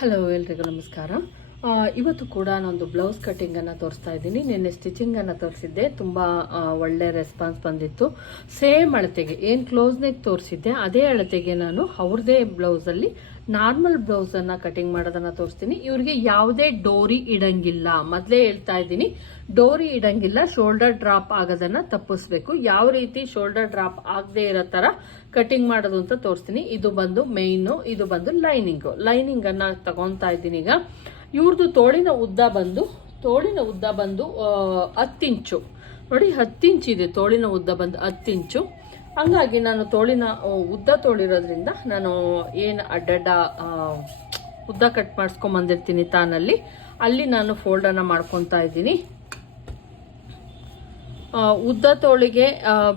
Hello ಎಲ್ರಿಗೂ ನಮಸ್ಕಾರ. ಇವತ್ತು ಕೂಡ ನಾನೊಂದು ಬ್ಲೌಸ್ ಕಟ್ಟಿಂಗನ್ನು ತೋರಿಸ್ತಾ ಇದ್ದೀನಿ. ನಿನ್ನೆ ಸ್ಟಿಚಿಂಗನ್ನು ತೋರಿಸಿದ್ದೆ. ತುಂಬ ಒಳ್ಳೆ ರೆಸ್ಪಾನ್ಸ್ ಬಂದಿತ್ತು. ಸೇಮ್ ಅಳತೆಗೆ, ಏನು ಕ್ಲೋಸ್ ನೆಕ್ ತೋರಿಸಿದ್ದೆ, ಅದೇ ಅಳತೆಗೆ ನಾನು ಅವ್ರದೇ ಬ್ಲೌಸಲ್ಲಿ ನಾರ್ಮಲ್ ಬ್ಲೌಸನ್ನು ಕಟಿಂಗ್ ಮಾಡೋದನ್ನು ತೋರಿಸ್ತೀನಿ. ಇವ್ರಿಗೆ ಯಾವುದೇ ಡೋರಿ ಇಡಂಗಿಲ್ಲ. ಮೊದಲೇ ಹೇಳ್ತಾ ಇದ್ದೀನಿ, ಡೋರಿ ಇಡಂಗಿಲ್ಲ ಶೋಲ್ಡರ್ ಡ್ರಾಪ್ ಆಗೋದನ್ನ ತಪ್ಪಿಸ್ಬೇಕು. ಯಾವ ರೀತಿ ಶೋಲ್ಡರ್ ಡ್ರಾಪ್ ಆಗದೆ ಇರೋ ಥರ ಕಟಿಂಗ್ ಮಾಡೋದು ಅಂತ ತೋರಿಸ್ತೀನಿ. ಇದು ಬಂದು ಮೇಯ್ನು ಇದು ಬಂದು ಲೈನಿಂಗು ಲೈನಿಂಗನ್ನು ತಗೊತಾ ಇದ್ದೀನಿ ಈಗ. ಇವ್ರದ್ದು ತೋಳಿನ ಉದ್ದ ಬಂದು, ತೋಳಿನ ಉದ್ದ ಬಂದು ಹತ್ತಿಂಚು ನೋಡಿ ಹತ್ತಿಂಚಿದೆ ತೋಳಿನ ಉದ್ದ ಬಂದು ಹತ್ತಿಂಚು ಹಂಗಾಗಿ ನಾನು ತೋಳಿನ ಉದ್ದ ತೋಳಿರೋದ್ರಿಂದ ನಾನು ಏನು ಅಡ್ಡಡ್ಡ ಉದ್ದ ಕಟ್ ಮಾಡಿಸ್ಕೊಂಬಂದಿರ್ತೀನಿ ತಾನಲ್ಲಿ. ಅಲ್ಲಿ ನಾನು ಫೋಲ್ಡನ್ನು ಮಾಡ್ಕೊತಾ ಇದ್ದೀನಿ. ಉದ್ದ ತೋಳಿಗೆ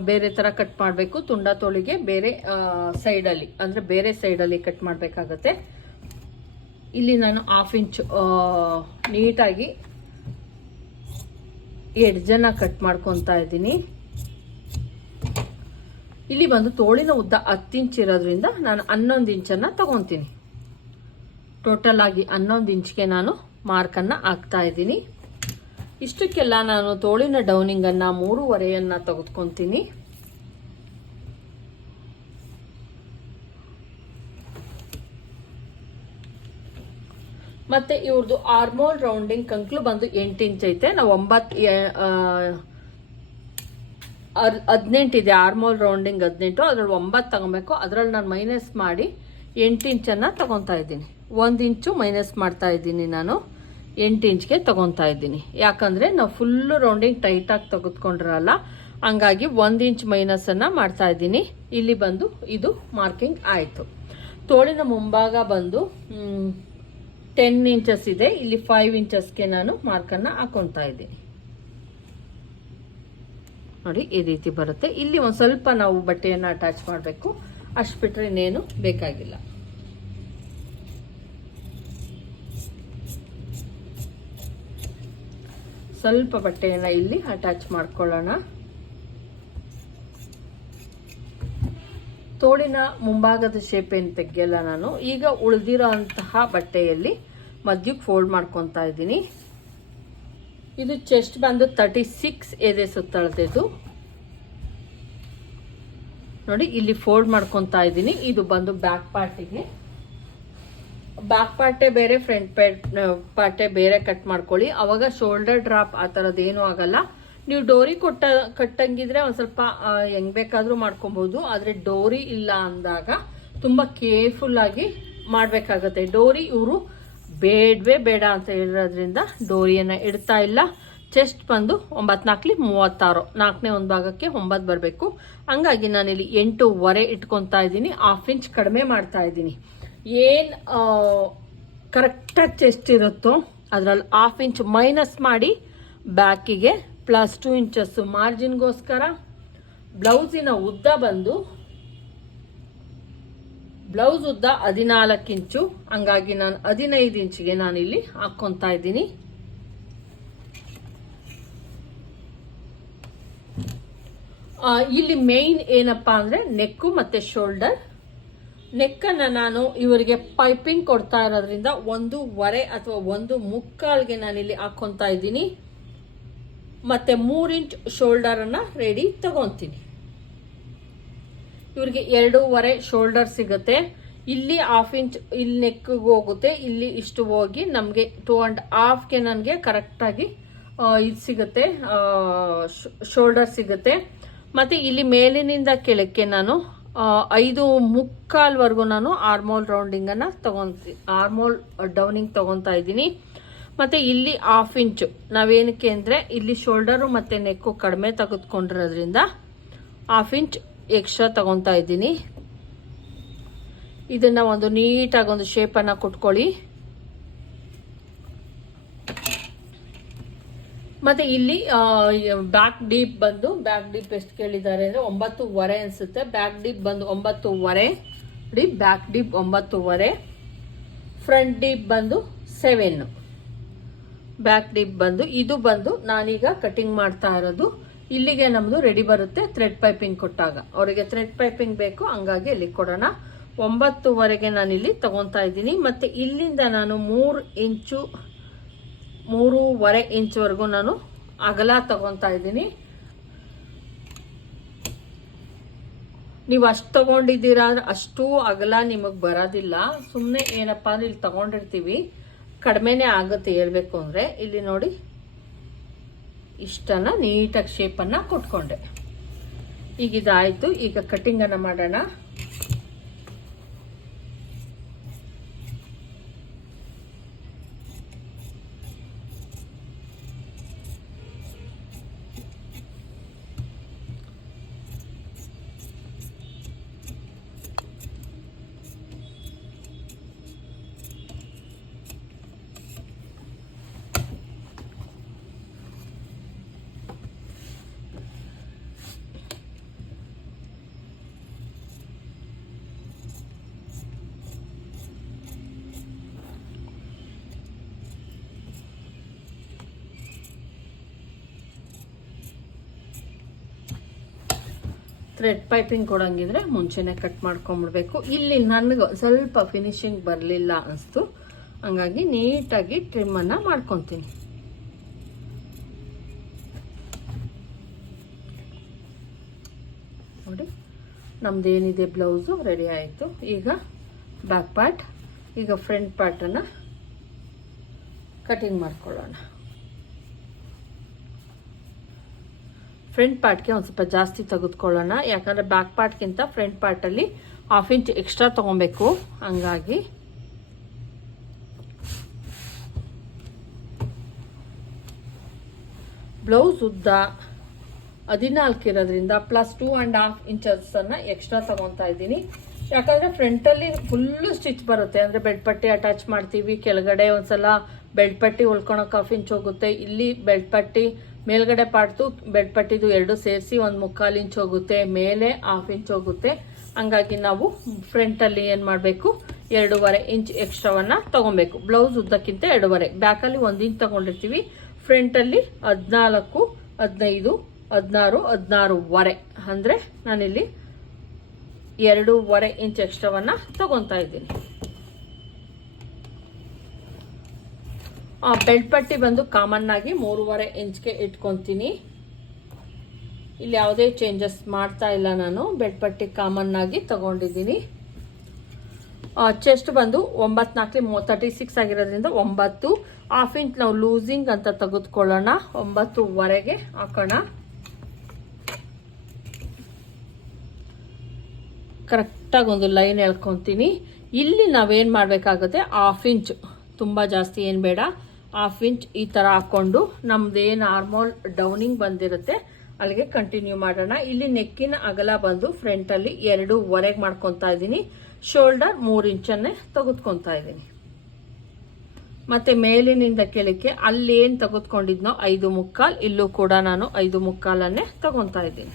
ಬೇರೆ ಥರ ಕಟ್ ಮಾಡಬೇಕು. ತುಂಡ ತೋಳಿಗೆ ಬೇರೆ ಸೈಡಲ್ಲಿ, ಅಂದರೆ ಬೇರೆ ಸೈಡಲ್ಲಿ ಕಟ್ ಮಾಡಬೇಕಾಗತ್ತೆ. ಇಲ್ಲಿ ನಾನು ಹಾಫ್ ಇಂಚ್ ನೀಟಾಗಿ ಎಡ್ಜನ್ನು ಕಟ್ ಮಾಡ್ಕೊತಾ ಇದ್ದೀನಿ. ಇಲ್ಲಿ ಬಂದು ತೋಳಿನ ಉದ್ದ ಹತ್ತು ಇಂಚ್ ಇರೋದ್ರಿಂದ ನಾನು ಹನ್ನೊಂದು ಇಂಚನ್ನು ತಗೊತೀನಿ. ಟೋಟಲ್ ಆಗಿ ಹನ್ನೊಂದು ಇಂಚ್ಗೆ ನಾನು ಮಾರ್ಕನ್ನು ಹಾಕ್ತಾ ಇದ್ದೀನಿ. ಇಷ್ಟಕ್ಕೆಲ್ಲ ನಾನು ತೋಳಿನ ಡೌನಿಂಗನ್ನು ಮೂರುವರೆಯನ್ನು ತೆಗೆದುಕೊತೀನಿ. ಮತ್ತೆ ಇವ್ರದ್ದು ಆರ್ಮೋಲ್ ರೌಂಡಿಂಗ್ ಕಂಕ್ಲು ಬಂದು ಎಂಟು ಇಂಚ್ ಐತೆ. ನಾವು ಒಂಬತ್ತು ಹದಿನೆಂಟಿದೆ ಆರ್ಮೋಲ್ ರೌಂಡಿಂಗ್ ಹದಿನೆಂಟು ಅದ್ರಲ್ಲಿ ಒಂಬತ್ತು ತಗೊಬೇಕು. ಅದ್ರಲ್ಲಿ ನಾನು ಮೈನಸ್ ಮಾಡಿ ಎಂಟು ಇಂಚನ್ನು ತಗೊತಾ ಇದ್ದೀನಿ. ಒಂದು ಇಂಚು ಮೈನಸ್ ಮಾಡ್ತಾ ಇದ್ದೀನಿ ನಾನು. ಎಂಟು ಇಂಚ್ಗೆ ತಗೊತಾ ಇದ್ದೀನಿ. ಯಾಕಂದರೆ ನಾವು ಫುಲ್ಲು ರೌಂಡಿಂಗ್ ಟೈಟಾಗಿ ತೆಗೆದುಕೊಂಡಿರಲ್ಲ, ಹಂಗಾಗಿ ಒಂದು ಇಂಚ್ ಮೈನಸನ್ನು ಮಾಡ್ತಾ ಇದ್ದೀನಿ. ಇಲ್ಲಿ ಬಂದು ಇದು ಮಾರ್ಕಿಂಗ್ ಆಯಿತು. ತೋಳಿನ ಮುಂಭಾಗ ಬಂದು ಟೆನ್ ಇಂಚಸ್ ಇದೆ. ಇಲ್ಲಿ ಫೈವ್ ಇಂಚಸ್ಗೆ ನಾನು ಮಾರ್ಕನ್ನು ಹಾಕೊತಾ ಇದ್ದೀನಿ. ನೋಡಿ, ಈ ರೀತಿ ಬರುತ್ತೆ. ಇಲ್ಲಿ ಒಂದು ಸ್ವಲ್ಪ ನಾವು ಬಟ್ಟೆಯನ್ನು ಅಟ್ಯಾಚ್ ಮಾಡಬೇಕು. ಅಷ್ಟು ಬಿಟ್ಟರೆ ಇನ್ನೇನು ಬೇಕಾಗಿಲ್ಲ. ಸ್ವಲ್ಪ ಬಟ್ಟೆಯನ್ನು ಇಲ್ಲಿ ಅಟ್ಯಾಚ್ ಮಾಡ್ಕೊಳ್ಳೋಣ. ತೋಳಿನ ಮುಂಭಾಗದ ಶೇಪ್ ಏನು ತೆಗೆಯಲ್ಲ ನಾನು, ಈಗ ಉಳಿದಿರೋ ಅಂತಹ ಬಟ್ಟೆಯಲ್ಲಿ ಮಧ್ಯಕ್ಕೆ ಫೋಲ್ಡ್ ಮಾಡ್ಕೊತಾ ಇದ್ದೀನಿ. ಇದು ಚೆಸ್ಟ್ ಬಂದು ತರ್ಟಿ ಸಿಕ್ಸ್ ಎದೆ ಸುತ್ತಳತೆದು ನೋಡಿ, ಇಲ್ಲಿ ಫೋಲ್ಡ್ ಮಾಡ್ಕೊತಾ ಇದ್ದೀನಿ. ಇದು ಬಂದು ಬ್ಯಾಕ್ ಪಾರ್ಟಿಗೆ ಬ್ಯಾಕ್ ಪಾರ್ಟೇ ಬೇರೆ ಫ್ರಂಟ್ ಪಾರ್ಟೆ ಬೇರೆ ಕಟ್ ಮಾಡ್ಕೊಳ್ಳಿ. ಅವಾಗ ಶೋಲ್ಡರ್ ಡ್ರಾಪ್ ಆ ಥರದ್ದು ಏನೂ ಆಗಲ್ಲ. ನೀವು ಡೋರಿ ಕೊಟ್ಟ, ಕಟ್ಟಂಗಿದ್ರೆ ಒಂದು ಸ್ವಲ್ಪ ಹೆಂಗ್ ಬೇಕಾದ್ರೂ ಮಾಡ್ಕೊಬಹುದು ಆದರೆ ಡೋರಿ ಇಲ್ಲ ಅಂದಾಗ ತುಂಬ ಕೇರ್ಫುಲ್ ಆಗಿ ಮಾಡಬೇಕಾಗತ್ತೆ. ಡೋರಿ ಇವರು ಬೇಡವೇ ಬೇಡ ಅಂತ ಹೇಳಿರೋದ್ರಿಂದ ಡೋರಿಯನ್ನು ಇಡ್ತಾ ಇಲ್ಲ. ಚೆಸ್ಟ್ ಬಂದು ಒಂಬತ್ತು ನಾಲ್ಕಲಿ ಮೂವತ್ತಾರು. ನಾಲ್ಕನೇ ಒಂದು ಭಾಗಕ್ಕೆ ಒಂಬತ್ತು ಬರಬೇಕು. ಹಂಗಾಗಿ ನಾನಿಲ್ಲಿ ಎಂಟೂವರೆ ಇಟ್ಕೊತಾ ಇದ್ದೀನಿ. ಹಾಫ್ ಇಂಚ್ ಕಡಿಮೆ ಮಾಡ್ತಾ ಇದ್ದೀನಿ. ಏನು ಕರೆಕ್ಟಾಗಿ ಚೆಸ್ಟ್ ಇರುತ್ತೋ ಅದರಲ್ಲಿ ಹಾಫ್ ಇಂಚ್ ಮೈನಸ್ ಮಾಡಿ ಬ್ಯಾಕಿಗೆ ಪ್ಲಸ್ ಟೂ ಇಂಚಸ್ಸು ಮಾರ್ಜಿನ್ಗೋಸ್ಕರ ಬ್ಲೌಸಿನ ಉದ್ದ ಬಂದು ಬ್ಲೌಸ್ ಉದ್ದ ಹದಿನಾಲ್ಕು ಇಂಚು ಹಂಗಾಗಿ ನಾನು ಹದಿನೈದು ಇಂಚಿಗೆ ನಾನಿಲ್ಲಿ ಹಾಕ್ಕೊತಾ ಇದ್ದೀನಿ. ಇಲ್ಲಿ ಮೇನ್ ಏನಪ್ಪ ಅಂದ್ರೆ ನೆಕ್ಕು ಮತ್ತೆ ಶೋಲ್ಡರ್ ನೆಕ್ಕನ್ನು ನಾನು ಇವರಿಗೆ ಪೈಪಿಂಗ್ ಕೊಡ್ತಾ ಇರೋದ್ರಿಂದ ಒಂದೂವರೆ ಅಥವಾ ಒಂದು ಮುಕ್ಕಾಲ್ಗೆ ನಾನಿಲ್ಲಿ ಹಾಕ್ಕೊತಾ ಇದ್ದೀನಿ. ಮತ್ತೆ ಮೂರು ಇಂಚ್ ಶೋಲ್ಡರನ್ನು ರೆಡಿ ತಗೊತೀನಿ. ಇವ್ರಿಗೆ ಎರಡೂವರೆ ಶೋಲ್ಡರ್ ಸಿಗುತ್ತೆ. ಇಲ್ಲಿ ಹಾಫ್ ಇಂಚ್ ಇಲ್ಲಿ ನೆಕ್ಗೆ ಹೋಗುತ್ತೆ. ಇಲ್ಲಿ ಇಷ್ಟು ಹೋಗಿ ನಮಗೆ ಟೂ ಆ್ಯಂಡ್ ಹಾಫ್ಗೆ ನನಗೆ ಕರೆಕ್ಟಾಗಿ ಇದು ಸಿಗುತ್ತೆ ಶೋಲ್ಡರ್ ಸಿಗುತ್ತೆ. ಮತ್ತು ಇಲ್ಲಿ ಮೇಲಿನಿಂದ ಕೆಳಕ್ಕೆ ನಾನು ಐದು ಮುಕ್ಕಾಲ್ವರೆಗೂ ನಾನು ಆರ್ಮೋಲ್ ರೌಂಡಿಂಗನ್ನು ತಗೊತಿ ಆರ್ಮೋಲ್ ಡೌನಿಂಗ್ ತಗೊತಾ ಇದ್ದೀನಿ. ಮತ್ತು ಇಲ್ಲಿ ಹಾಫ್ ಇಂಚು ನಾವೇನಕ್ಕೆ ಅಂದರೆ ಇಲ್ಲಿ ಶೋಲ್ಡರು ಮತ್ತು ನೆಕ್ಕು ಕಡಿಮೆ ತೆಗೆದುಕೊಂಡಿರೋದ್ರಿಂದ ಹಾಫ್ ಇಂಚ್ ಎಕ್ಸ್ಟ್ರಾ ತಗೊತಾ ಇದ್ದೀನಿ. ಇದನ್ನು ಒಂದು ನೀಟಾಗಿ ಒಂದು ಶೇಪನ್ನು ಕೊಟ್ಕೊಳ್ಳಿ. ಮತ್ತೆ ಇಲ್ಲಿ ಬ್ಯಾಕ್ ಡೀಪ್ ಬಂದು ಬ್ಯಾಕ್ ಡೀಪ್ ಎಷ್ಟು ಕೇಳಿದ್ದಾರೆ ಅಂದರೆ ಒಂಬತ್ತುವರೆ ಅನಿಸುತ್ತೆ. ಬ್ಯಾಕ್ ಡೀಪ್ ಬಂದು ಒಂಬತ್ತುವರೆ. ಡೀಪ್ ಬ್ಯಾಕ್ ಡೀಪ್ ಒಂಬತ್ತುವರೆ. ಫ್ರಂಟ್ ಡೀಪ್ ಬಂದು ಸೆವೆನ್ ಬ್ಯಾಕ್ ಡೀಪ್ ಬಂದು, ಇದು ಬಂದು ನಾನೀಗ ಕಟಿಂಗ್ ಮಾಡ್ತಾ ಇರೋದು. ಇಲ್ಲಿಗೆ ನಮ್ಮದು ರೆಡಿ ಬರುತ್ತೆ ಥ್ರೆಡ್ ಪೈಪಿಂಗ್ ಕೊಟ್ಟಾಗ. ಅವರಿಗೆ ಥ್ರೆಡ್ ಪೈಪಿಂಗ್ ಬೇಕು, ಹಂಗಾಗಿ ಇಲ್ಲಿ ಕೊಡೋಣ. ಒಂಬತ್ತುವರೆಗೆ ನಾನು ಇಲ್ಲಿ ತಗೊತಾ ಇದ್ದೀನಿ. ಮತ್ತು ಇಲ್ಲಿಂದ ನಾನು ಮೂರು ಇಂಚು, ಮೂರುವರೆ ಇಂಚ್ವರೆಗೂ ನಾನು ಅಗಲ ತಗೊತಾ ಇದ್ದೀನಿ. ನೀವು ಅಷ್ಟು ತಗೊಂಡಿದ್ದೀರಾ? ಅಷ್ಟು ಅಗಲ ನಿಮಗೆ ಬರೋದಿಲ್ಲ. ಸುಮ್ಮನೆ ಏನಪ್ಪ ಅಂದ್ರೆ ಇಲ್ಲಿ ತಗೊಂಡಿರ್ತೀವಿ. ಕಡಿಮೆನೇ ಆಗುತ್ತೆ ಹೇಳ್ಬೇಕು ಅಂದರೆ. ಇಲ್ಲಿ ನೋಡಿ. ಇಷ್ಟನ್ನ ನೀಟಾಗಿ ಶೇಪನ್ನು ಕೊಟ್ಕೊಂಡೆ. ಈಗ ಇದಾಯಿತು ಈಗ ಕಟ್ಟಿಂಗನ್ನು ಮಾಡೋಣ. ಥ್ರೆಡ್ ಪೈಪಿಂಗ್ ಕೊಡಂಗಿದ್ರೆ ಮುಂಚೆನೆ ಕಟ್ ಮಾಡ್ಕೊಂಬಿಡ್ಬೇಕು. ಇಲ್ಲಿ ನನಗೆ ಸ್ವಲ್ಪ ಫಿನಿಶಿಂಗ್ ಬರಲಿಲ್ಲ ಅನಿಸ್ತು. ಹಂಗಾಗಿ ನೀಟಾಗಿ ಟ್ರಿಮ್ಮನ್ನು ಮಾಡ್ಕೊತೀನಿ. ನೋಡಿ ನಮ್ದು ಏನಿದೆ ಬ್ಲೌಸು ರೆಡಿ ಆಯಿತು. ಈಗ ಬ್ಯಾಕ್ ಪಾರ್ಟ್ ಈಗ ಫ್ರಂಟ್ ಪಾರ್ಟನ್ನು ಕಟಿಂಗ್ ಮಾಡ್ಕೊಳ್ಳೋಣ. ಫ್ರಂಟ್ ಪಾರ್ಟ್ಗೆ ಒಂದು ಸ್ವಲ್ಪ ಜಾಸ್ತಿ ತೆಗೆದುಕೊಳ್ಳೋಣ. ಯಾಕಂದರೆ ಬ್ಯಾಕ್ ಪಾರ್ಟ್ಗಿಂತ ಫ್ರಂಟ್ ಪಾರ್ಟಲ್ಲಿ ಹಾಫ್ ಇಂಚ್ ಎಕ್ಸ್ಟ್ರಾ ತೊಗೊಬೇಕು. ಹಂಗಾಗಿ. ಬ್ಲೌಸ್ ಉದ್ದ ಹದಿನಾಲ್ಕು ಇರೋದ್ರಿಂದ ಪ್ಲಸ್ ಟೂ ಆ್ಯಂಡ್ ಹಾಫ್ ಇಂಚಸ್ಸನ್ನು ಎಕ್ಸ್ಟ್ರಾ ತಗೊತಾ ಇದ್ದೀನಿ. ಯಾಕಂದರೆ ಫ್ರಂಟಲ್ಲಿ ಫುಲ್ಲು ಸ್ಟಿಚ್ ಬರುತ್ತೆ. ಅಂದರೆ ಬೆಡ್ ಪಟ್ಟಿ ಅಟ್ಯಾಚ್ ಮಾಡ್ತೀವಿ. ಕೆಳಗಡೆ ಒಂದ್ಸಲ ಬೆಡ್ ಪಟ್ಟಿ ಉಳ್ಕೊಳಕ್ಕೆ ಹಾಫ್ ಇಂಚ್ ಹೋಗುತ್ತೆ. ಇಲ್ಲಿ ಬೆಡ್ ಪಟ್ಟಿ ಮೇಲ್ಗಡೆ ಪಾಡ್ತು ಬೆಡ್ ಪಟ್ಟಿದು ಎರಡು ಸೇರಿಸಿ ಒಂದು ಮುಕ್ಕಾಲು ಇಂಚ್ ಹೋಗುತ್ತೆ, ಮೇಲೆ ಹಾಫ್ ಇಂಚ್ ಹೋಗುತ್ತೆ. ಹಂಗಾಗಿ ನಾವು ಫ್ರಂಟಲ್ಲಿ ಏನು ಮಾಡಬೇಕು? ಎರಡೂವರೆ ಇಂಚ್ ಎಕ್ಸ್ಟ್ರಾವನ್ನು ತೊಗೊಬೇಕು. ಬ್ಲೌಸ್ ಉದ್ದಕ್ಕಿಂತ ಎರಡೂವರೆ. ಬ್ಯಾಕಲ್ಲಿ ಒಂದು ಇಂಚ್ ತೊಗೊಂಡಿರ್ತೀವಿ. ಫ್ರಂಟಲ್ಲಿ ಹದಿನಾಲ್ಕು, ಹದಿನೈದು, ಹದಿನಾರು, ಹದಿನಾರುವರೆ. ಅಂದರೆ ನಾನಿಲ್ಲಿ ಎರಡೂವರೆ ಇಂಚ್ ಎಕ್ಸ್ಟ್ರಾವನ್ನು ತಗೊತಾ ಇದ್ದೀನಿ. ಬೆಲ್ಟ್ ಪಟ್ಟಿ ಬಂದು ಕಾಮನ್ ಆಗಿ ಮೂರುವರೆ ಇಂಚ್ಗೆ ಇಟ್ಕೊತೀನಿ. ಇಲ್ಲಿ ಯಾವುದೇ ಚೇಂಜಸ್ ಮಾಡ್ತಾ ಇಲ್ಲ ನಾನು. ಬೆಲ್ಟ್ ಪಟ್ಟಿ ಕಾಮನ್ ಆಗಿ ತಗೊಂಡಿದ್ದೀನಿ. ಚೆಸ್ಟ್ ಬಂದು ಒಂಬತ್ತು ನಾಲ್ಕು ತರ್ಟಿ ಸಿಕ್ಸ್ ಆಗಿರೋದ್ರಿಂದ ಒಂಬತ್ತು. ಹಾಫ್ ಇಂಚ್ ನಾವು ಲೂಸಿಂಗ್ ಅಂತ ತೆಗೆದುಕೊಳ್ಳೋಣ. ಒಂಬತ್ತುವರೆಗೆ ಹಾಕೋಣ. ಕರೆಕ್ಟಾಗಿ ಒಂದು ಲೈನ್ ಎಳ್ಕೊತೀನಿ. ಇಲ್ಲಿ ನಾವೇನು ಮಾಡಬೇಕಾಗುತ್ತೆ? ಹಾಫ್ ಇಂಚ್ ತುಂಬ ಜಾಸ್ತಿ ಏನು ಬೇಡ. ಹಾಫ್ ಇಂಚ್ ಈ ಥರ ಹಾಕ್ಕೊಂಡು ನಮ್ದೇನು ನಾರ್ಮಲ್ ಡೌನಿಂಗ್ ಬಂದಿರುತ್ತೆ, ಅಲ್ಲಿಗೆ ಕಂಟಿನ್ಯೂ ಮಾಡೋಣ. ಇಲ್ಲಿ ನೆಕ್ಕಿನ ಅಗಲ ಬಂದು ಫ್ರಂಟಲ್ಲಿ ಎರಡೂವರೆಗೆ ಮಾಡ್ಕೊತಾ ಇದ್ದೀನಿ. ಶೋಲ್ಡರ್ ಮೂರು ಇಂಚನ್ನೇ ತೆಗೆದುಕೊತಾ ಇದ್ದೀನಿ. ಮತ್ತೆ ಮೇಲಿನಿಂದ ಕೆಳಕ್ಕೆ ಅಲ್ಲಿ ಏನು ತೆಗೆದುಕೊಂಡಿದ್ನೋ ಐದು ಮುಕ್ಕಾಲ್, ಇಲ್ಲೂ ಕೂಡ ನಾನು ಐದು ಮುಕ್ಕಾಲನ್ನೇ ತಗೊತಾ ಇದ್ದೀನಿ.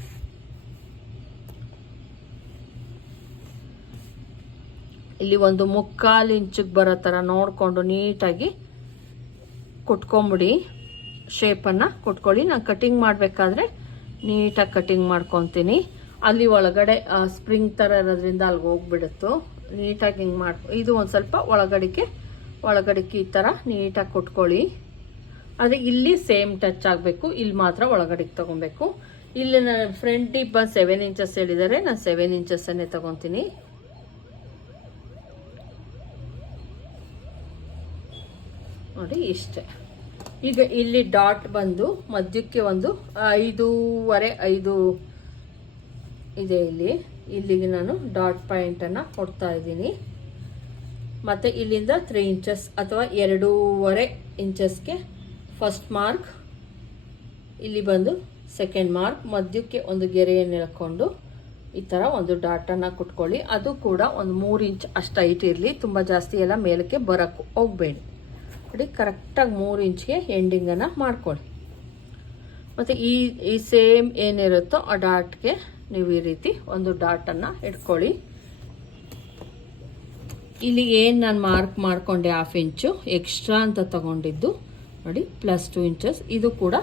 ಇಲ್ಲಿ ಒಂದು ಮುಕ್ಕಾಲು ಇಂಚಿಗೆ ಬರೋ ಥರ ನೋಡಿಕೊಂಡು ನೀಟಾಗಿ ಕೊಟ್ಕೊಂಬಿಡಿ. ಶೇಪನ್ನು ಕೊಟ್ಕೊಳ್ಳಿ. ನಾನು ಕಟಿಂಗ್ ಮಾಡಬೇಕಾದ್ರೆ ನೀಟಾಗಿ ಕಟಿಂಗ್ ಮಾಡ್ಕೊತೀನಿ. ಅಲ್ಲಿ ಒಳಗಡೆ ಸ್ಪ್ರಿಂಗ್ ಥರ ಇರೋದ್ರಿಂದ ಅಲ್ಲಿ ಹೋಗ್ಬಿಡುತ್ತೋ. ನೀಟಾಗಿ ಹಿಂಗೆ ಮಾಡ್ಕೊ, ಇದು ಒಂದು ಸ್ವಲ್ಪ ಒಳಗಡಿಕೆ ಒಳಗಡಿಕೆ ಈ ಥರ ನೀಟಾಗಿ ಕೊಟ್ಕೊಳ್ಳಿ. ಆದರೆ ಇಲ್ಲಿ ಸೇಮ್ ಟಚ್ ಆಗಬೇಕು. ಇಲ್ಲಿ ಮಾತ್ರ ಒಳಗಡೆಗೆ ತೊಗೊಬೇಕು. ಇಲ್ಲಿ ನಾನು ಫ್ರಂಟಿಗೆ ಬಂದು ಸೆವೆನ್ ಇಂಚಸ್ ಹೇಳಿದ್ದಾರೆ. ನಾನು ಸೆವೆನ್ ಇಂಚಸ್ಸನ್ನೇ ತೊಗೊತೀನಿ. ನೋಡಿ ಇಷ್ಟೇ. ಈಗ ಇಲ್ಲಿ ಡಾಟ್ ಬಂದು ಮಧ್ಯಕ್ಕೆ ಒಂದು ಐದೂವರೆ, ಐದು ಇದೆ ಇಲ್ಲಿ. ಇಲ್ಲಿಗೆ ನಾನು ಡಾಟ್ ಪಾಯಿಂಟನ್ನು ಕೊಡ್ತಾ ಇದ್ದೀನಿ. ಮತ್ತು ಇಲ್ಲಿಂದ ತ್ರೀ ಇಂಚಸ್ ಅಥವಾ ಎರಡೂವರೆ ಇಂಚಸ್ಗೆ ಫಸ್ಟ್ ಮಾರ್ಕ್, ಇಲ್ಲಿ ಬಂದು ಸೆಕೆಂಡ್ ಮಾರ್ಕ್, ಮಧ್ಯಕ್ಕೆ ಒಂದು ಗೆರೆಯನ್ನು ಎಳ್ಕೊಂಡು ಈ ಥರ ಒಂದು ಡಾಟನ್ನು ಕುಟ್ಕೊಳ್ಳಿ. ಅದು ಕೂಡ ಒಂದು ಮೂರು ಇಂಚ್ ಅಷ್ಟು ಹೈಟ್ ಇರಲಿ. ತುಂಬ ಜಾಸ್ತಿ ಎಲ್ಲ ಮೇಲಕ್ಕೆ ಬರೋಕ್ಕೆ ಹೋಗಬೇಡಿ. ನೋಡಿ ಕರೆಕ್ಟಾಗಿ ಮೂರು ಇಂಚ್ಗೆ ಎಂಡಿಂಗನ್ನು ಮಾಡ್ಕೊಳ್ಳಿ. ಮತ್ತು ಈ ಈ ಸೇಮ್ ಏನಿರುತ್ತೋ ಆ ಡಾಟ್ಗೆ ನೀವು ಈ ರೀತಿ ಒಂದು ಡಾಟನ್ನು ಇಟ್ಕೊಳ್ಳಿ. ಇಲ್ಲಿ ಏನು ನಾನು ಮಾರ್ಕ್ ಮಾಡಿಕೊಂಡೆ ಹಾಫ್ ಇಂಚು ಎಕ್ಸ್ಟ್ರಾ ಅಂತ ತಗೊಂಡಿದ್ದು. ನೋಡಿ ಪ್ಲಸ್ ಟು ಇಂಚಸ್ ಇದು ಕೂಡ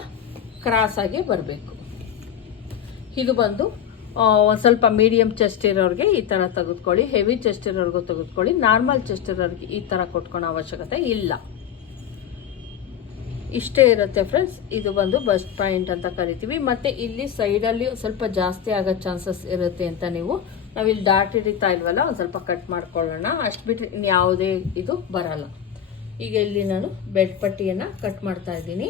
ಕ್ರಾಸಾಗಿ ಬರಬೇಕು. ಇದು ಬಂದು ಒಂದು ಸ್ವಲ್ಪ ಮೀಡಿಯಮ್ ಚೆಸ್ಟ್ ಇರೋರಿಗೆ ಈ ಥರ ತೆಗೆದುಕೊಳ್ಳಿ. ಹೆವಿ ಚೆಸ್ಟ್ ಇರೋರಿಗೂ ತೆಗೆದುಕೊಳ್ಳಿ. ನಾರ್ಮಲ್ ಚೆಸ್ಟ್ ಇರೋರಿಗೆ ಈ ಥರ ಕೊಟ್ಕೊಳೋ ಅವಶ್ಯಕತೆ ಇಲ್ಲ. ಇಷ್ಟೇ ಇರುತ್ತೆ ಫ್ರೆಂಡ್ಸ್ ಇದು ಬಂದು ಬಸ್ಟ್ ಪಾಯಿಂಟ್ ಅಂತ ಕರಿತೀವಿ. ಮತ್ತೆ ಇಲ್ಲಿ ಸೈಡಲ್ಲಿ ಸ್ವಲ್ಪ ಜಾಸ್ತಿ ಆಗೋ ಚಾನ್ಸಸ್ ಇರುತ್ತೆ ಅಂತ ನೀವು ನಾವಿಲ್ಲಿ ಡಾಟ್ ಹಿಡಿತಾ ಇಲ್ವಲ್ಲ, ಒಂದು ಸ್ವಲ್ಪ ಕಟ್ ಮಾಡ್ಕೊಳ್ಳೋಣ. ಅಷ್ಟು ಬಿಟ್ಟರೆ ಇನ್ಯಾವುದೇ ಇದು ಬರಲ್ಲ. ಈಗ ಇಲ್ಲಿ ನಾನು ಬೆಡ್ ಪಟ್ಟಿಯನ್ನು ಕಟ್ ಮಾಡ್ತಾ ಇದ್ದೀನಿ.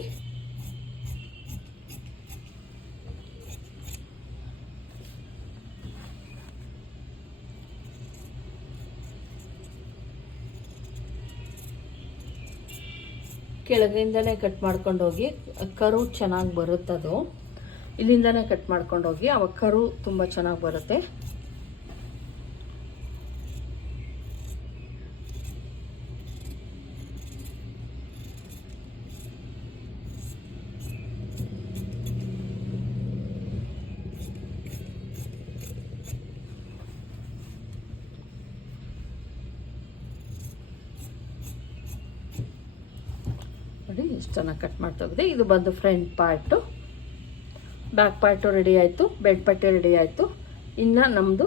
ಕೆಳಗಿಂದನೇ ಕಟ್ ಮಾಡ್ಕೊಂಡೋಗಿ ಕರು ಚೆನ್ನಾಗಿ ಬರುತ್ತದು. ಇಲ್ಲಿಂದನೇ ಕಟ್ ಮಾಡ್ಕೊಂಡೋಗಿ ಅವಾಗ ಕರು ತುಂಬ ಚೆನ್ನಾಗಿ ಬರುತ್ತೆ. ಚೆನ್ನಾಗಿ ಕಟ್ ಮಾಡಿ ತೆಗೆದೆ ಇದು ಬಂದು front part. Back part ready ಆಯಿತು. ಬೆಡ್ ಬಟ್ಟೆ ರೆಡಿ ಆಯಿತು. ಇನ್ನು ನಮ್ಮದು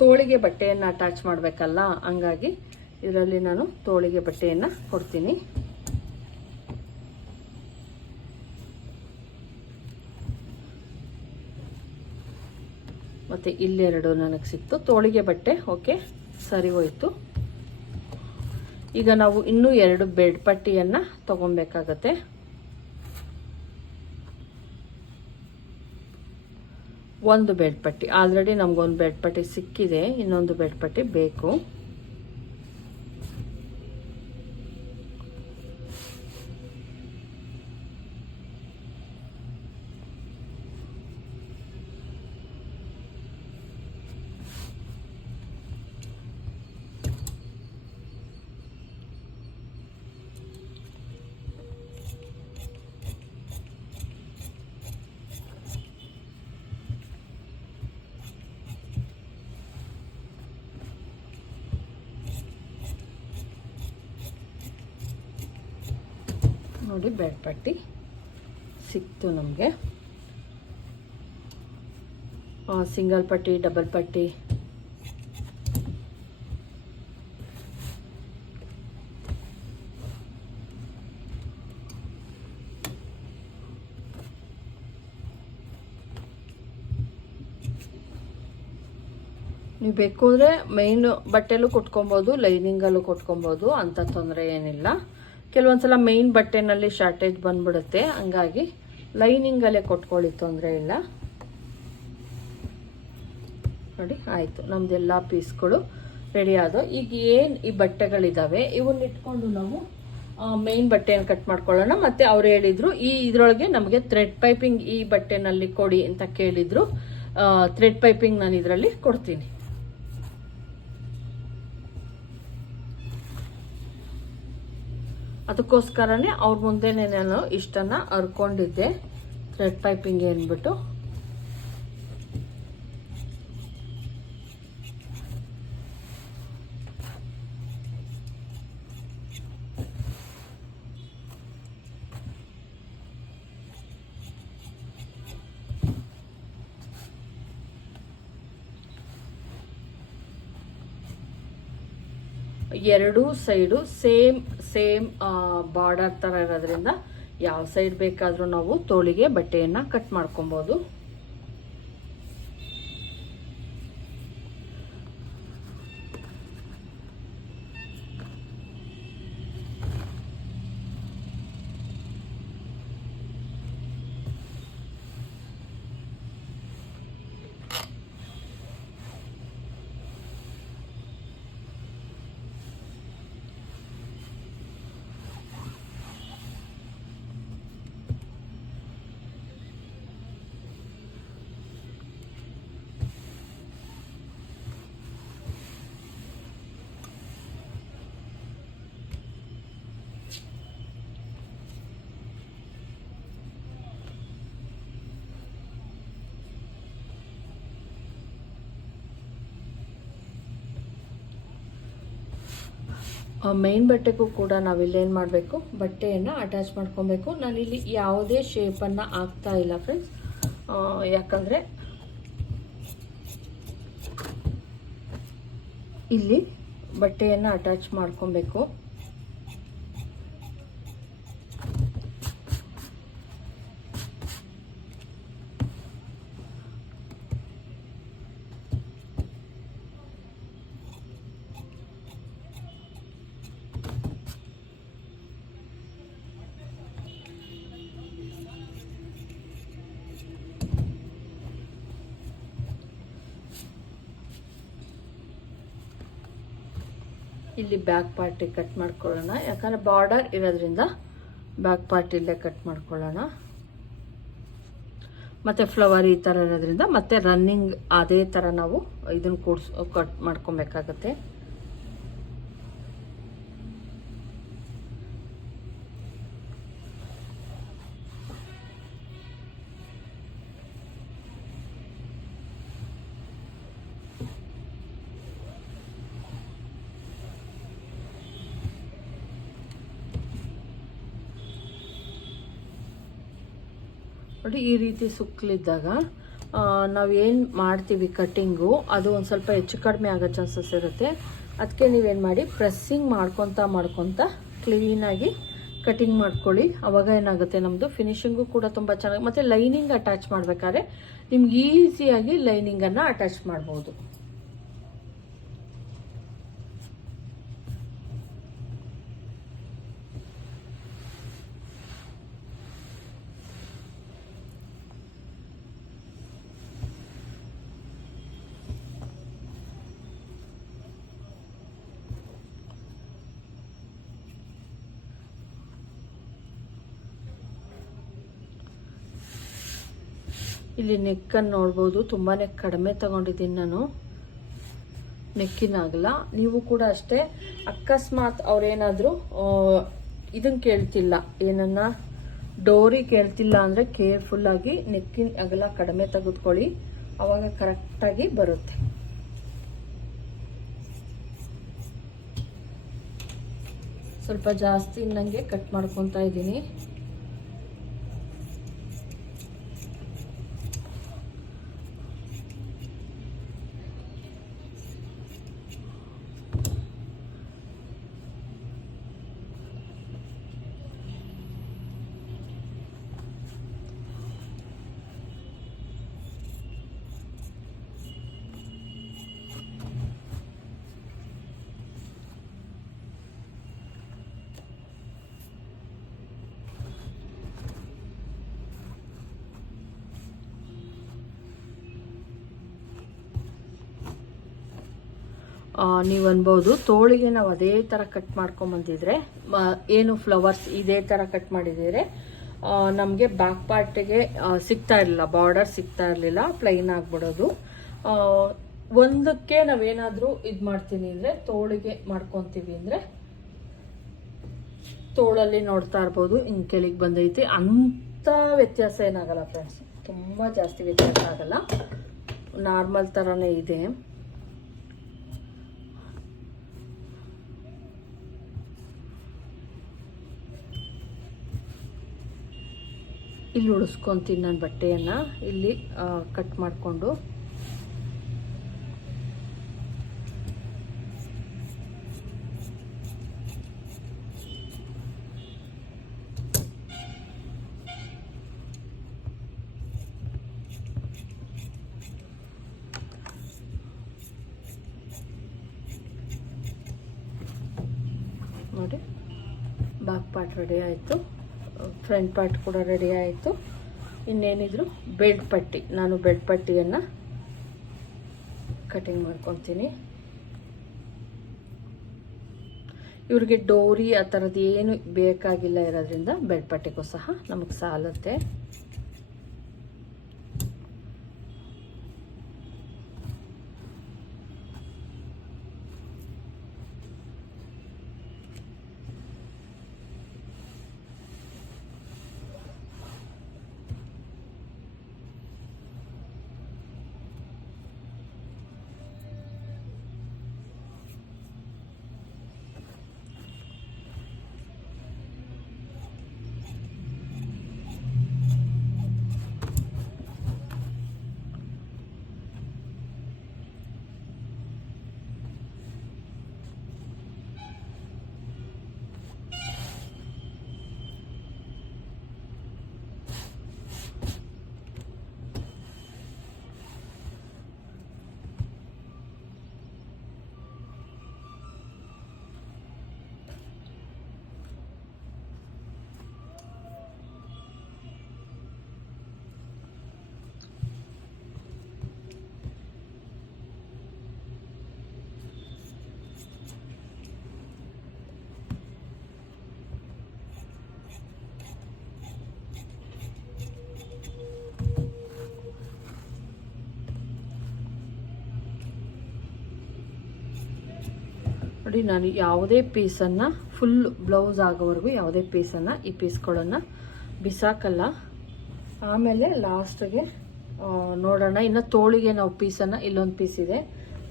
ತೋಳಿಗೆ ಬಟ್ಟೆಯನ್ನು ಅಟ್ಯಾಚ್ ಮಾಡಬೇಕಲ್ಲ, ಹಂಗಾಗಿ ಇದರಲ್ಲಿ ನಾನು ತೋಳಿಗೆ ಬಟ್ಟೆಯನ್ನು ಕೊಡ್ತೀನಿ. ಮತ್ತು ಇಲ್ಲೆರಡು ನನಗೆ ಸಿಕ್ತು. ತೋಳಿಗೆ ಬಟ್ಟೆ, ಓಕೆ, ಸರಿ ಹೋಯ್ತು. ಈಗ ನಾವು ಇನ್ನೂ ಎರಡು ಬೆಡ್ ಪಟ್ಟಿಯನ್ನು ತಗೊಬೇಕಾಗತ್ತೆ. ಒಂದು ಬೆಡ್ ಪಟ್ಟಿ. ಆಲ್ರೆಡಿ ನಮಗೊಂದು ಬೆಡ್ ಪಟ್ಟಿ ಸಿಕ್ಕಿದೆ, ಇನ್ನೊಂದು ಬೆಡ್ ಪಟ್ಟಿ ಬೇಕು. ನೋಡಿ ಬೆಡ್ ಪಟ್ಟಿ ಸಿಕ್ತು ನಮಗೆ. ಸಿಂಗಲ್ ಪಟ್ಟಿ, ಡಬಲ್ ಪಟ್ಟಿ. ನೀವು ಬೇಕು ಅಂದರೆ ಮೈನ್ ಬಟ್ಟೆಲೂ ಕೊಟ್ಕೊಬೋದು ಲೈನಿಂಗಲ್ಲೂ ಕೊಟ್ಕೊಬೋದು ಅಂಥ ತೊಂದರೆ ಏನಿಲ್ಲ. ಕೆಲವೊಂದ್ಸಲ ಮೈನ್ ಬಟ್ಟೆನಲ್ಲಿ ಶಾರ್ಟೇಜ್ ಬಂದ್ಬಿಡುತ್ತೆ. ಹಂಗಾಗಿ ಲೈನಿಂಗಲ್ಲೇ ಕೊಟ್ಕೊಳ್ಳಿ ತೊಂದರೆ ಇಲ್ಲ. ನೋಡಿ, ಆಯಿತು. ನಮ್ದೆಲ್ಲ ಪೀಸ್ಗಳು ರೆಡಿ ಆದವು. ಈಗ ಏನು ಈ ಬಟ್ಟೆಗಳಿದ್ದಾವೆ ಇವನ್ನ ಇಟ್ಕೊಂಡು ನಾವು ಮೇನ್ ಬಟ್ಟೆಯನ್ನು ಕಟ್ ಮಾಡ್ಕೊಳ್ಳೋಣ. ಮತ್ತೆ ಅವ್ರು ಹೇಳಿದ್ರು, ಈ ಇದರೊಳಗೆ ನಮಗೆ ಥ್ರೆಡ್ ಪೈಪಿಂಗ್ ಈ ಬಟ್ಟೆನಲ್ಲಿ ಕೊಡಿ ಅಂತ ಕೇಳಿದ್ರು. ಥ್ರೆಡ್ ಪೈಪಿಂಗ್ ನಾನು ಇದರಲ್ಲಿ ಕೊಡ್ತೀನಿ. ಅದಕ್ಕೋಸ್ಕರನೇ ಅವ್ರ ಮುಂದೆನೇ ನಾನು ಇಷ್ಟನ್ನು ಹರ್ಕೊಂಡಿದ್ದೆ ಥ್ರೆಡ್ ಪೈಪಿಂಗ್ ಏನ್ಬಿಟ್ಟು. ಎರಡೂ ಸೈಡು ಸೇಮ್ ಸೇಮ್ ಬಾರ್ಡರ್ ಥರ ಇರೋದ್ರಿಂದ ಯಾವ ಸೈಡ್ ಬೇಕಾದರೂ ನಾವು ತೋಳಿಗೆ ಬಟ್ಟೆಯನ್ನು ಕಟ್ ಮಾಡ್ಕೊಬೋದು. ಮೇನ್ ಬಟ್ಟೆಗೂ ಕೂಡ ನಾವು ಇಲ್ಲೇನು ಮಾಡಬೇಕು? ಬಟ್ಟೆಯನ್ನು ಅಟ್ಯಾಚ್ ಮಾಡ್ಕೊಬೇಕು. ನಾನಿಲ್ಲಿ ಯಾವುದೇ ಶೇಪನ್ನು ಆಗ್ತಾ ಇಲ್ಲ ಫ್ರೆಂಡ್ಸ್ ಯಾಕಂದರೆ ಇಲ್ಲಿ ಬಟ್ಟೆಯನ್ನು ಅಟ್ಯಾಚ್ ಮಾಡ್ಕೊಬೇಕು. ಇಲ್ಲಿ ಬ್ಯಾಕ್ ಪಾರ್ಟಿ ಕಟ್ ಮಾಡ್ಕೊಳ್ಳೋಣ. ಯಾಕಂದ್ರೆ ಬಾರ್ಡರ್ ಇರೋದ್ರಿಂದ ಬ್ಯಾಕ್ ಪಾರ್ಟ್ ಇಲ್ಲೇ ಕಟ್ ಮಾಡ್ಕೊಳ್ಳೋಣ. ಮತ್ತು ಫ್ಲವರ್ ಈ ಥರ ಇರೋದ್ರಿಂದ ಮತ್ತೆ ರನ್ನಿಂಗ್ ಅದೇ ಥರ ನಾವು ಇದನ್ನು ಕೂಡ್ಸ್ ಕಟ್ ಮಾಡ್ಕೊಬೇಕಾಗತ್ತೆ. ನೋಡಿ ಈ ರೀತಿ ಸುಕ್ಕಲಿದ್ದಾಗ ಏನು ಮಾಡ್ತೀವಿ ಕಟ್ಟಿಂಗು ಅದು ಒಂದು ಸ್ವಲ್ಪ ಹೆಚ್ಚು ಕಡಿಮೆ ಆಗೋ ಚಾನ್ಸಸ್ ಇರುತ್ತೆ. ಅದಕ್ಕೆ ನೀವೇನು ಮಾಡಿ ಪ್ರೆಸ್ಸಿಂಗ್ ಮಾಡ್ಕೊತ ಮಾಡ್ಕೊತ ಕ್ಲೀನಾಗಿ ಕಟಿಂಗ್ ಮಾಡ್ಕೊಳ್ಳಿ. ಅವಾಗ ಏನಾಗುತ್ತೆ ನಮ್ಮದು ಫಿನಿಶಿಂಗು ಕೂಡ ತುಂಬ ಚೆನ್ನಾಗಿ, ಮತ್ತು ಲೈನಿಂಗ್ ಅಟ್ಯಾಚ್ ಮಾಡಬೇಕಾದ್ರೆ ನಿಮ್ಗೆ ಈಸಿಯಾಗಿ ಲೈನಿಂಗನ್ನು ಅಟ್ಯಾಚ್ ಮಾಡ್ಬೋದು. ಇಲ್ಲಿ ನೆಕ್ಕನ್ನು ನೋಡ್ಬೋದು. ತುಂಬಾ ಕಡಿಮೆ ತಗೊಂಡಿದ್ದೀನಿ ನಾನು. ನೆಕ್ಕಿನ ನೆಕ್ಕಿನಾಗಲ್ಲ. ನೀವು ಕೂಡ ಅಷ್ಟೇ. ಅಕಸ್ಮಾತ್ ಅವ್ರೇನಾದರೂ ಇದನ್ನು ಕೇಳ್ತಿಲ್ಲ. ಏನನ್ನ? ಡೋರಿ ಕೇಳ್ತಿಲ್ಲ ಅಂದರೆ ಕೇರ್ಫುಲ್ಲಾಗಿ ನೆಕ್ಕಿನ ಅಗಲ ಕಡಿಮೆ ತೆಗೆದುಕೊಳ್ಳಿ. ಅವಾಗ ಕರೆಕ್ಟಾಗಿ ಬರುತ್ತೆ. ಸ್ವಲ್ಪ ಜಾಸ್ತಿ ನನಗೆ ಕಟ್ ಮಾಡ್ಕೊತಾ ಇದ್ದೀನಿ. ನೀವು ಅನ್ಬೋದು ತೋಳಿಗೆ ನಾವು ಅದೇ ಥರ ಕಟ್ ಮಾಡ್ಕೊಂಬಂದಿದ್ರೆ ಏನು ಫ್ಲವರ್ಸ್ ಇದೇ ಥರ ಕಟ್ ಮಾಡಿದರೆ ನಮಗೆ ಬ್ಯಾಕ್ ಪಾರ್ಟಿಗೆ ಸಿಗ್ತಾ ಇರಲಿಲ್ಲ ಬಾರ್ಡರ್ ಸಿಗ್ತಾ ಇರಲಿಲ್ಲ ಪ್ಲೈನ್ ಆಗಿಬಿಡೋದು. ಒಂದಕ್ಕೆ ನಾವೇನಾದರೂ ಇದು ಮಾಡ್ತೀನಿ ಅಂದರೆ ತೋಳಿಗೆ ಮಾಡ್ಕೊತೀವಿ ಅಂದರೆ ತೋಳಲ್ಲಿ ನೋಡ್ತಾ ಇರ್ಬೋದು ಹಿಂಗೆ ಕೆಳಗೆ ಬಂದೈತಿ. ಅಂಥ ವ್ಯತ್ಯಾಸ ಏನಾಗಲ್ಲ ಫ್ರೆಂಡ್ಸ್ ತುಂಬ ಜಾಸ್ತಿ ವ್ಯತ್ಯಾಸ ಆಗಲ್ಲ. ನಾರ್ಮಲ್ ಥರನೇ ಇದೆ. ಇಲ್ಲಿ ಉಳಿಸ್ಕೊತೀನಿ ನಾನು ಬಟ್ಟೆಯನ್ನು. ಇಲ್ಲಿ ಕಟ್ ಮಾಡಿಕೊಂಡು. ನೋಡಿ ಬಾಕ್ ಪಾಟ್ ರೆಡಿ ಆಯಿತು. ಫ್ರಂಟ್ ಪಾರ್ಟ್ ಕೂಡ ರೆಡಿ ಆಯಿತು. ಇನ್ನೇನಿದ್ರು ಬೆಡ್ ಪಟ್ಟಿ. ನಾನು ಬೆಡ್ ಪಟ್ಟಿಯನ್ನು ಕಟಿಂಗ್ ಮಾಡ್ಕೊತೀನಿ ಇವ್ರಿಗೆ ಡೋರಿ ಆ ಥರದ್ದು ಏನು ಬೇಕಾಗಿಲ್ಲ ಇರೋದ್ರಿಂದ ಬೆಡ್ ಪಟ್ಟಿಗೂ ಸಹ ನಮಗೆ ಸಾಲುತ್ತೆ. ನೋಡಿ, ನಾನು ಯಾವುದೇ ಪೀಸನ್ನು ಫುಲ್ ಬ್ಲೌಸ್ ಆಗೋವರೆಗೂ ಯಾವುದೇ ಪೀಸನ್ನು ಈ ಪೀಸ್ಗಳನ್ನು ಬಿಸಾಕಲ್ಲ. ಆಮೇಲೆ ಲಾಸ್ಟ್ಗೆ ನೋಡೋಣ, ಇನ್ನು ತೋಳಿಗೆ ನಾವು ಪೀಸನ್ನು ಇಲ್ಲೊಂದು ಪೀಸ್ ಇದೆ.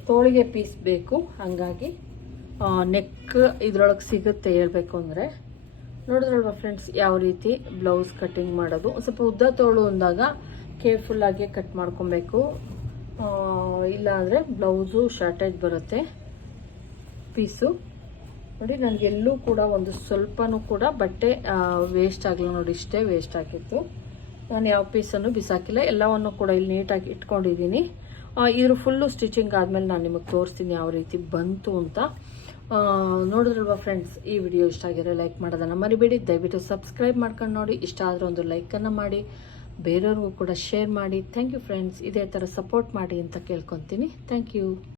ತೋಳಿಗೆ ಪೀಸ್ ಬೇಕು, ಹಾಗಾಗಿ ನೆಕ್ ಇದ್ರೊಳಗೆ ಸಿಗುತ್ತೆ ಹೇಳ್ಬೇಕು ಅಂದರೆ. ನೋಡಿದ್ರಲ್ವ ಫ್ರೆಂಡ್ಸ್ ಯಾವ ರೀತಿ ಬ್ಲೌಸ್ ಕಟ್ಟಿಂಗ್ ಮಾಡೋದು? ಸ್ವಲ್ಪ ಉದ್ದ ತೋಳು ಅಂದಾಗ ಕೇರ್ಫುಲ್ಲಾಗಿ ಕಟ್ ಮಾಡ್ಕೊಬೇಕು. ಇಲ್ಲಾಂದರೆ ಬ್ಲೌಸು ಶಾರ್ಟೇಜ್ ಬರುತ್ತೆ. ಪೀಸು ನೋಡಿ, ನನಗೆಲ್ಲೂ ಕೂಡ ಒಂದು ಸ್ವಲ್ಪನೂ ಕೂಡ ಬಟ್ಟೆ ವೇಸ್ಟ್ ಆಗಲ್ಲ ನೋಡಿ, ಇಷ್ಟೇ ವೇಸ್ಟ್ ಆಗಿತ್ತು. ನಾನು ಯಾವ ಪೀಸನ್ನು ಬಿಸಾಕಿಲ್ಲ, ಎಲ್ಲವನ್ನು ಕೂಡ ಇಲ್ಲಿ ನೀಟಾಗಿ ಇಟ್ಕೊಂಡಿದ್ದೀನಿ. ಇದ್ರ ಫುಲ್ಲು ಸ್ಟಿಚಿಂಗ್ ಆದಮೇಲೆ ನಾನು ನಿಮಗೆ ತೋರಿಸ್ತೀನಿ ಯಾವ ರೀತಿ ಬಂತು ಅಂತ. ನೋಡಿದ್ರಲ್ವ ನೋಡಿದ್ರಲ್ವಾ ಫ್ರೆಂಡ್ಸ್ ಈ ವಿಡಿಯೋ ಇಷ್ಟ ಆಗಿರೋ ಲೈಕ್ ಮಾಡೋದನ್ನು ಮರಿಬೇಡಿ. ದಯವಿಟ್ಟು ಸಬ್ಸ್ಕ್ರೈಬ್ ಮಾಡ್ಕೊಂಡು ನೋಡಿ. ಇಷ್ಟ ಆದರೆ ಒಂದು ಲೈಕನ್ನು ಮಾಡಿ. ಬೇರೆಯವ್ರಿಗೂ ಕೂಡ ಶೇರ್ ಮಾಡಿ. ಥ್ಯಾಂಕ್ ಯು ಫ್ರೆಂಡ್ಸ್ ಇದೇ ಥರ ಸಪೋರ್ಟ್ ಮಾಡಿ ಅಂತ ಕೇಳ್ಕೊತೀನಿ. Thank you